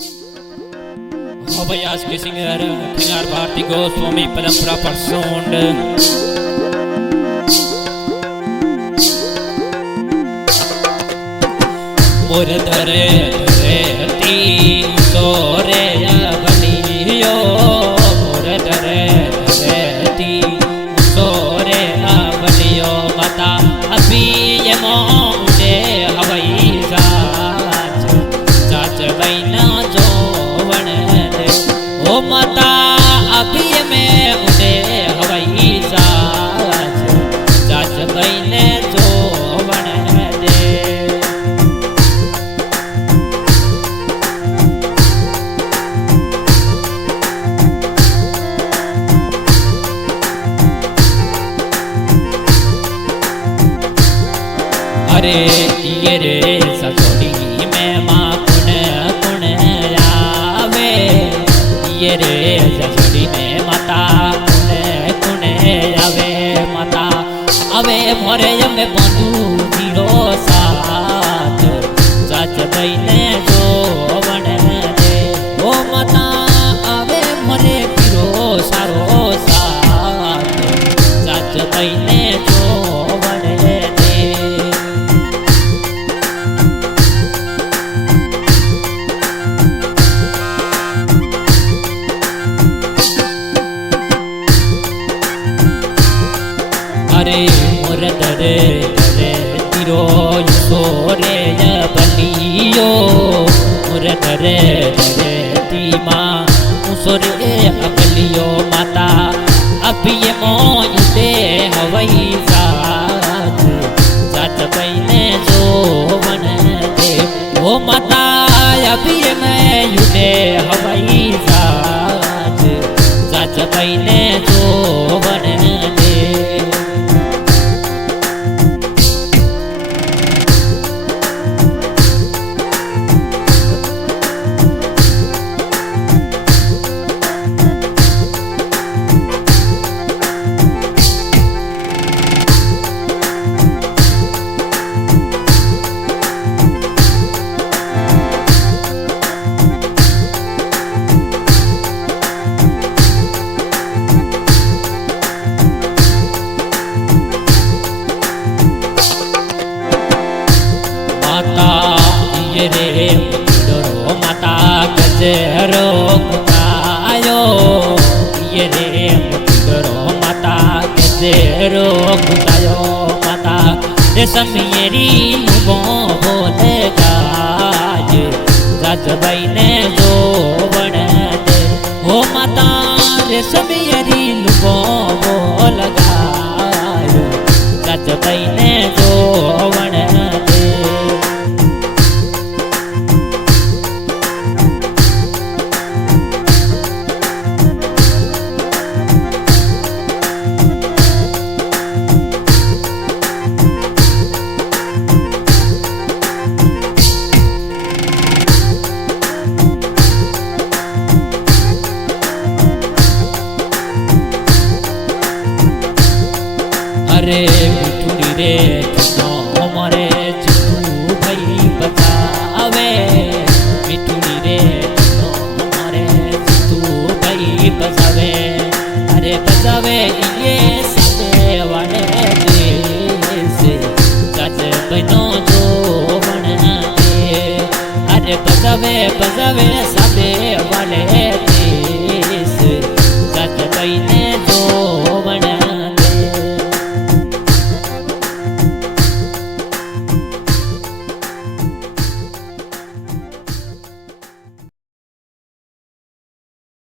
हो भाई आज के सिंगर खिंगार भारती गोस्वामी परंपरा परसोंड मोर धरे धरेती सोरे बलियो मोर धरे धरेती सोरे बलियो माता अभी ये मोड़े हवाई चाच बहना जो ओ माता अभी में उड़े हवाई चाच बहने जो बन दे। अरे ये रे ससुरी में माँ कुण कुण आवे ये रे ससुरी में माता कुण कुण आवे माता अवे मोरे में बंधु जीरो साथ चाच बहने जो बन दे। ओ माता अवे मोरे पीरो सारो साथ चाच बहने जो बन दे। अरे मोर धरे धरे तिरो सोरे बलियो मोर धरे धरे तीमा सोरे बलियो माता अभी ये मोते हवाई चाच बहने जो बन दे। ओ माता अभी मैं युदे हवाई चाच बहने जो बन दे। रे डरो माता गजरो गुतायो ये रे डरो माता गजरो गुतायो माता रेशम मेरी बोले गाज चाच बहने जो बन दे। ओ माता रेशम मेरी बोल गाज चाच बहने जो बन दे। अरे मिठुड़ी रे चिन्नो मरे चिन्नू भाई बचावे मिठुड़ी रे चिन्नो मरे चिन्नू भाई बचावे। अरे बचावे ये साथे वाले से चाच बहनो जो बन दे। अरे बचावे बचावे साथे वाले